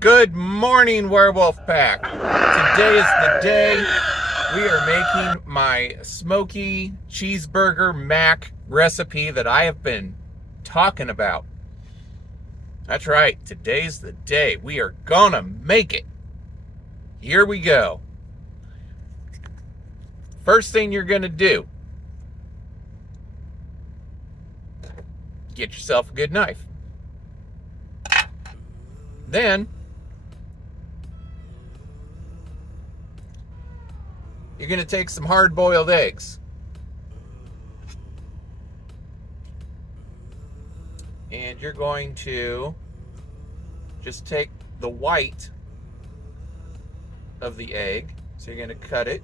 Good morning, Werewolf Pack. Today is the day we are making my Smokey cheeseburger mac recipe that I have been talking about. That's right, today's the day. We are gonna make it. Here we go. First thing you're gonna do, get yourself a good knife. Then, you're going to take some hard-boiled eggs. And you're going to just take the white of the egg. So you're going to cut it.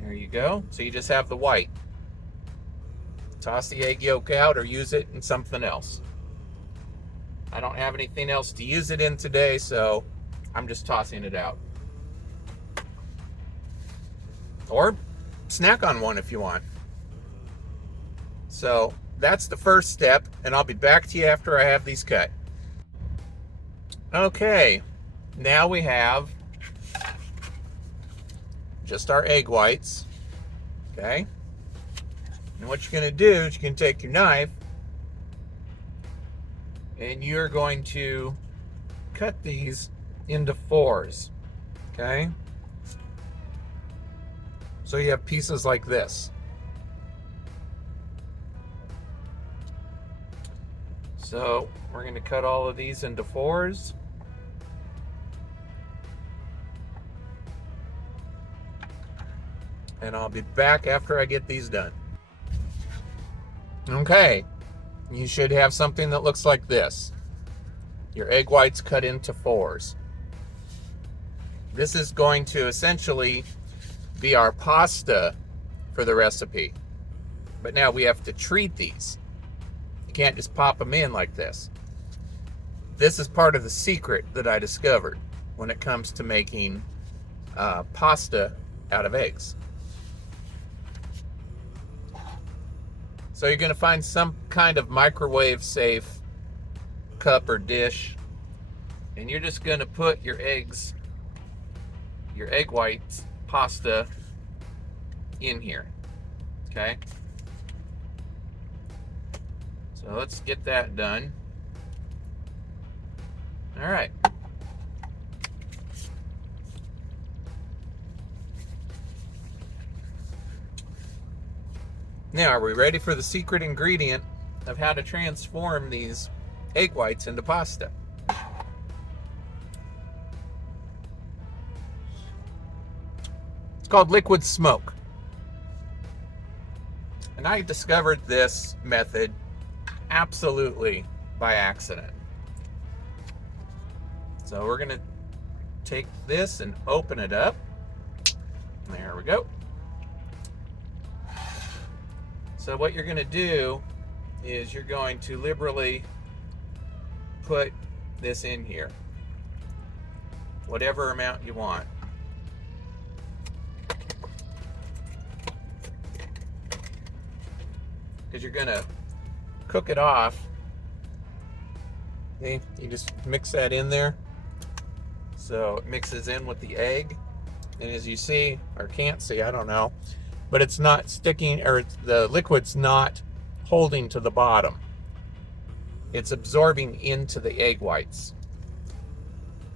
There you go. So you just have the white. Toss the egg yolk out or use it in something else. I don't have anything else to use it in today, so I'm just tossing it out. Or snack on one if you want. So that's the first step, and I'll be back to you after I have these cut. Okay, now we have just our egg whites. Okay, and what you're going to do is you're going to take your knife and you're going to cut these into fours. Okay, so you have pieces like this. So we're going to cut all of these into fours. And I'll be back after I get these done. Okay, you should have something that looks like this. Your egg whites cut into fours. This is going to essentially be our pasta for the recipe. But now we have to treat these. You can't just pop them in like this. This is part of the secret that I discovered when it comes to making pasta out of eggs. So you're going to find some kind of microwave safe cup or dish, and you're just going to put your eggs, your egg whites pasta in here. Okay, so let's get that done. All right, now are we ready for the secret ingredient of how to transform these egg whites into pasta? It's called liquid smoke. And I discovered this method absolutely by accident. So we're gonna take this and open it up. There we go. So what you're gonna do is you're going to liberally put this in here, whatever amount you want. Because you're gonna cook it off. Okay, you just mix that in there so it mixes in with the egg, and as you see, or can't see, I don't know, but it's not sticking, or the liquid's not holding to the bottom. It's absorbing into the egg whites.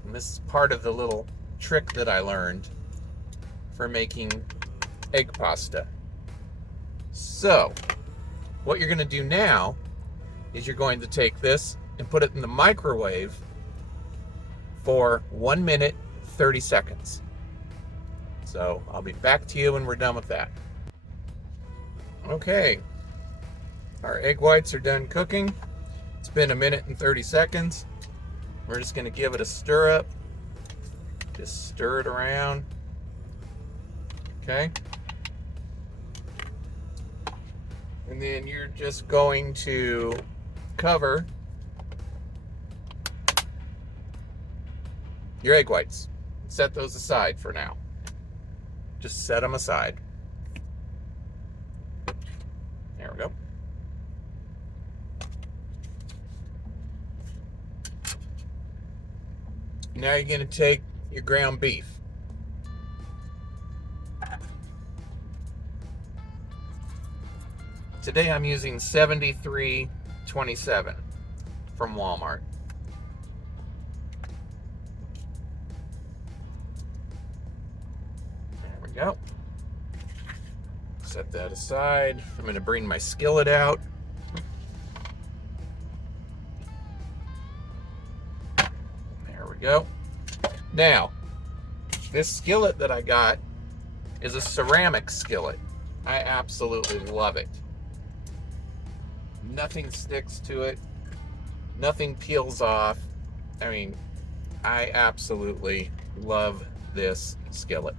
And this is part of the little trick that I learned for making egg pasta. So, what you're going to do now is you're going to take this and put it in the microwave for 1 minute, 30 seconds. So, I'll be back to you when we're done with that. Okay, our egg whites are done cooking. It's been 1 minute and 30 seconds. We're just going to give it a stir up. Just stir it around. Okay. And then you're just going to cover your egg whites. Set those aside for now. Just set them aside. There we go. Now you're going to take your ground beef. Today I'm using 73.27 from Walmart. There we go. Set that aside. I'm going to bring my skillet out. There we go. Now, this skillet that I got is a ceramic skillet. I absolutely love it. Nothing sticks to it. Nothing peels off. I mean, I absolutely love this skillet.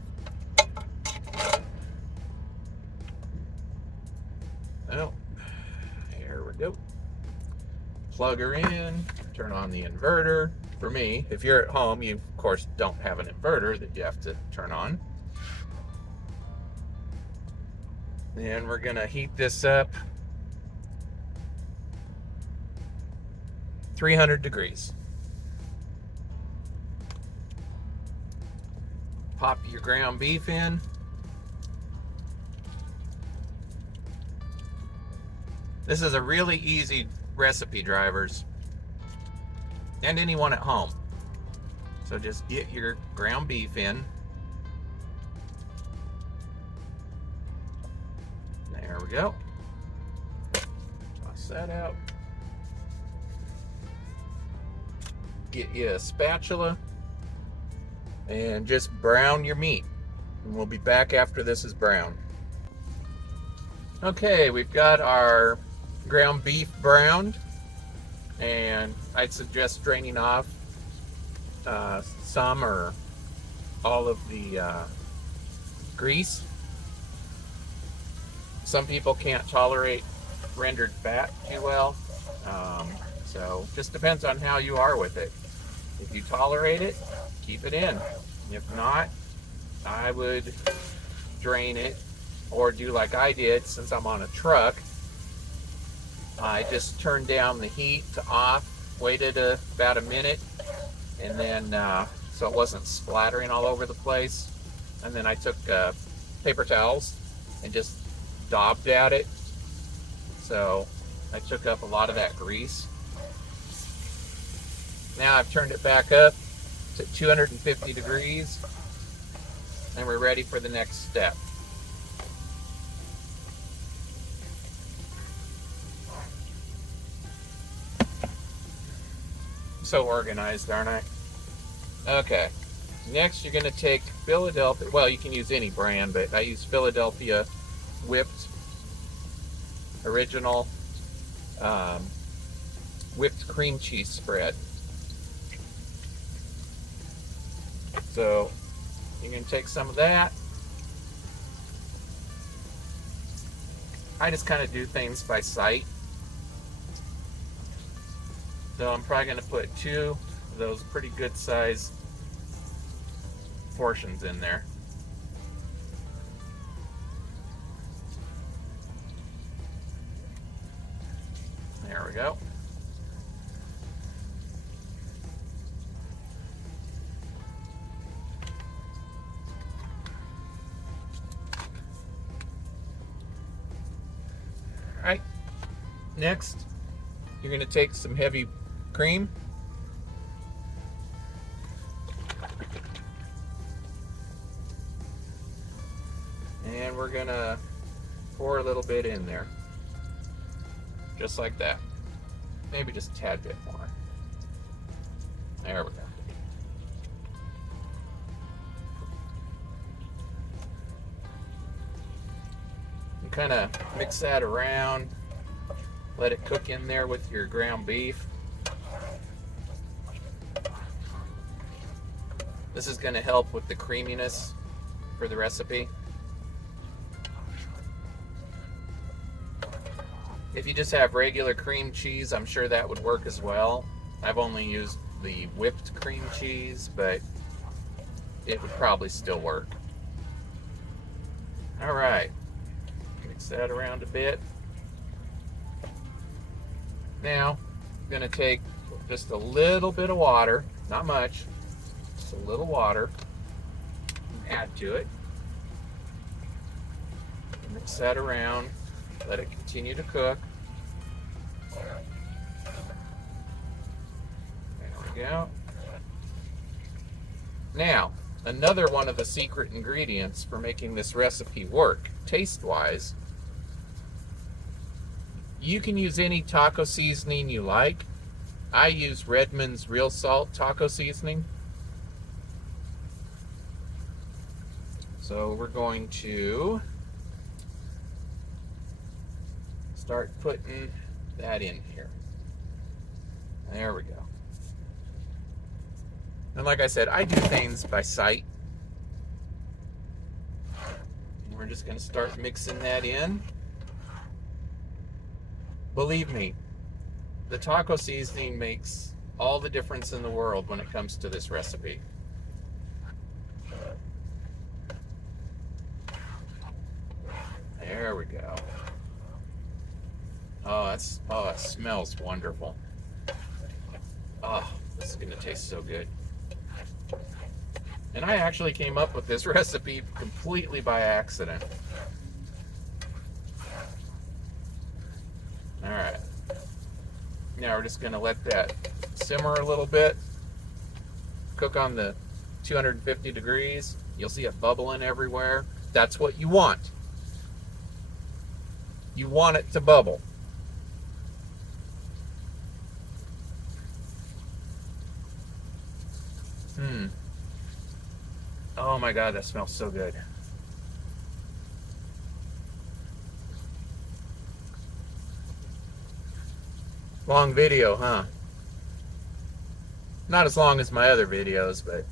Oh, here we go. Plug her in, turn on the inverter. For me, if you're at home, you of course don't have an inverter that you have to turn on. And we're gonna heat this up 300 degrees. Pop your ground beef in. This is a really easy recipe, drivers, and anyone at home. So just get your ground beef in. There we go. Toss that out. Get you a spatula and just brown your meat. And we'll be back after this is brown. Okay, we've got our ground beef browned, and I'd suggest draining off some or all of the grease. Some people can't tolerate rendered fat too well, so just depends on how you are with it. If you tolerate it, keep it in. If not, I would drain it, or do like I did since I'm on a truck. I just turned down the heat to off, waited about a minute, and then so it wasn't splattering all over the place. And then I took paper towels and just daubed at it. So I took up a lot of that grease. Now I've turned it back up to 250 degrees, and we're ready for the next step. So organized, aren't I? Okay. Next, you're going to take Philadelphia. Well, you can use any brand, but I use Philadelphia whipped original whipped cream cheese spread. So you're going to take some of that. I just kind of do things by sight. So I'm probably going to put 2 of those pretty good size portions in there. There we go. All right. Next, you're going to take some heavy cream. And we're going to pour a little bit in there. Just like that. Maybe just a tad bit more. There we go. You kind of mix that around. Let it cook in there with your ground beef. This is going to help with the creaminess for the recipe. If you just have regular cream cheese, I'm sure that would work as well. I've only used the whipped cream cheese, but it would probably still work. All right, mix that around a bit. Now, I'm going to take just a little bit of water, not much, just a little water and add to it. Mix that around, let it continue to cook. There we go. Now, another one of the secret ingredients for making this recipe work, taste-wise, you can use any taco seasoning you like. I use Redmond's Real Salt taco seasoning. So we're going to start putting that in here. There we go. And like I said, I do things by sight. And we're just going to start mixing that in. Believe me, the taco seasoning makes all the difference in the world when it comes to this recipe. There we go. Oh, it smells wonderful. Oh, this is going to taste so good. And I actually came up with this recipe completely by accident. All right. Now we're just going to let that simmer a little bit. Cook on the 250 degrees. You'll see it bubbling everywhere. That's what you want. You want it to bubble. Oh my God, that smells so good. Long video, huh? Not as long as my other videos, but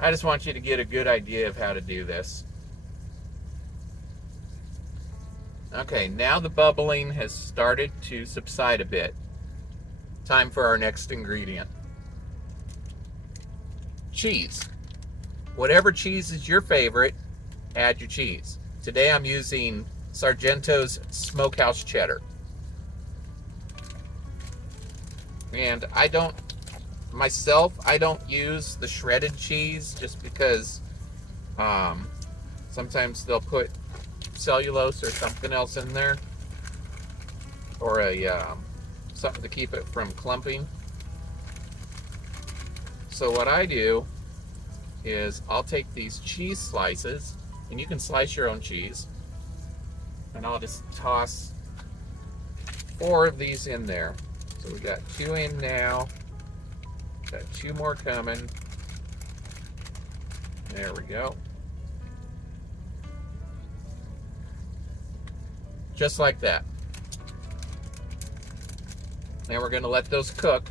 I just want you to get a good idea of how to do this. Okay, now the bubbling has started to subside a bit. Time for our next ingredient. Cheese. Whatever cheese is your favorite, add your cheese. Today I'm using Sargento's Smokehouse Cheddar. And I don't use the shredded cheese just because sometimes they'll put cellulose or something else in there, or something to keep it from clumping. So what I do is I'll take these cheese slices, and you can slice your own cheese, and I'll just toss 4 of these in there. So we got 2 in now, got 2 more coming. There we go. Just like that. Now we're going to let those cook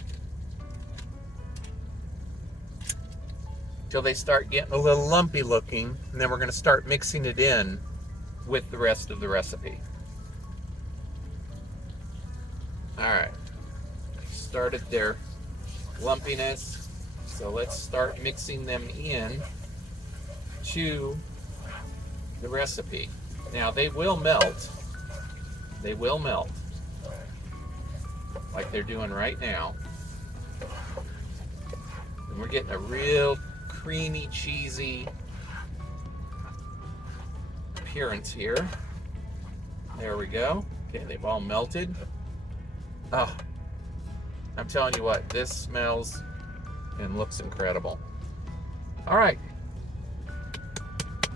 till they start getting a little lumpy looking, and then we're going to start mixing it in with the rest of the recipe. Alright, started their lumpiness, so let's start mixing them in to the recipe. Now they will melt. They will melt like they're doing right now. And we're getting a real creamy, cheesy appearance here. There we go. Okay, they've all melted. Oh, I'm telling you what, this smells and looks incredible. All right,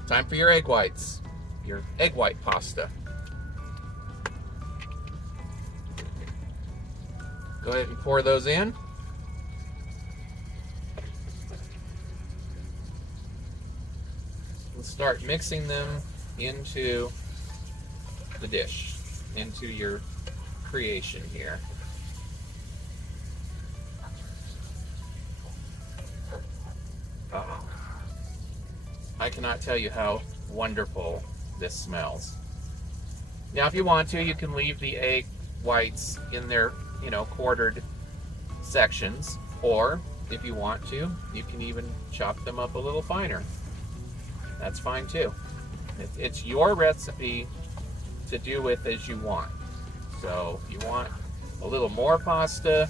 time for your egg whites, your egg white pasta. Go ahead and pour those in. And start mixing them into the dish, into your creation here. Oh, I cannot tell you how wonderful this smells. Now, if you want to, you can leave the egg whites in their, quartered sections, or if you want to, you can even chop them up a little finer. That's fine too. It's your recipe to do with as you want. So if you want a little more pasta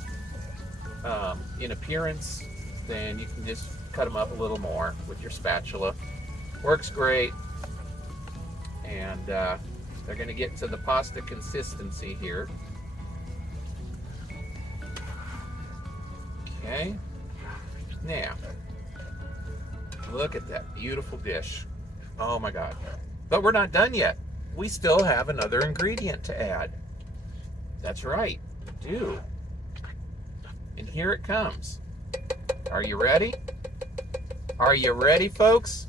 in appearance, then you can just cut them up a little more with your spatula. Works great. And they're going to get to the pasta consistency here. Okay. Now, look at that beautiful dish. Oh my God. But we're not done yet. We still have another ingredient to add. That's right, we do. And here it comes. Are you ready? Are you ready, folks?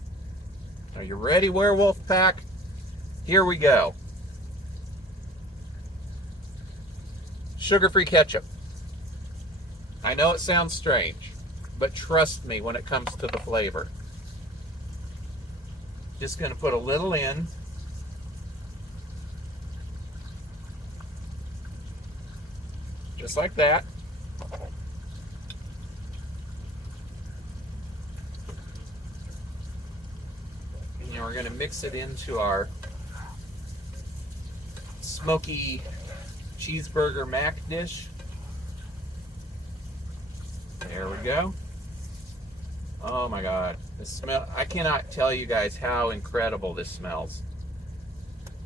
Are you ready, Werewolf Pack? Here we go. Sugar-free ketchup. I know it sounds strange, but trust me when it comes to the flavor. Just going to put a little in. Just like that. And we're going to mix it into our Smokey cheeseburger mac dish. There we go. Oh my God. The smell, I cannot tell you guys how incredible this smells.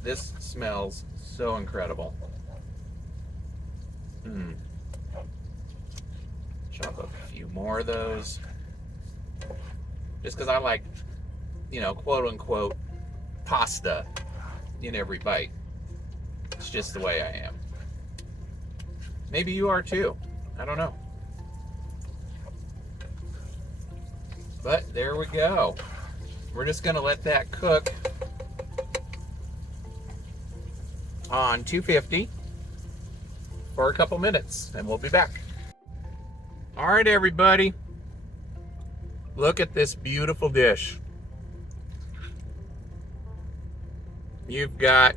This smells so incredible. Chop up a few more of those. Just because I like, you know, quote unquote, pasta in every bite. It's just the way I am. Maybe you are too. I don't know. But there we go. We're just going to let that cook on 250 for a couple minutes, and we'll be back. All right, everybody. Look at this beautiful dish. You've got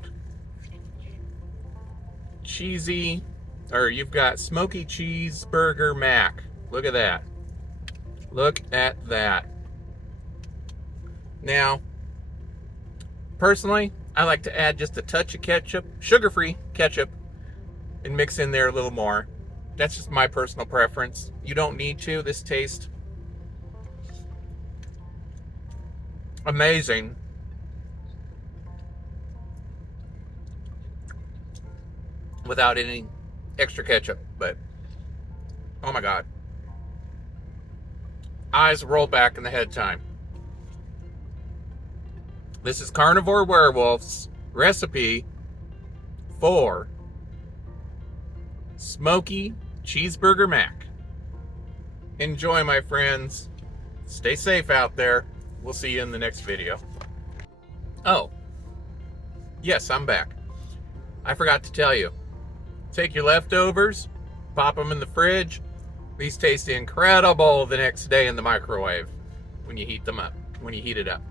you've got Smokey cheeseburger mac. Look at that. Look at that. Now, personally, I like to add just a touch of ketchup, sugar-free ketchup, and mix in there a little more. That's just my personal preference. You don't need to. This tastes amazing. Without any extra ketchup, but oh my God. Eyes roll back in the head time. This is Carnivore Werewolf's recipe for Smokey cheeseburger mac. Enjoy, my friends. Stay safe out there. We'll see you in the next video. Oh, yes, I'm back. I forgot to tell you. Take your leftovers, pop them in the fridge. These taste incredible the next day in the microwave when you heat them up, when you heat it up.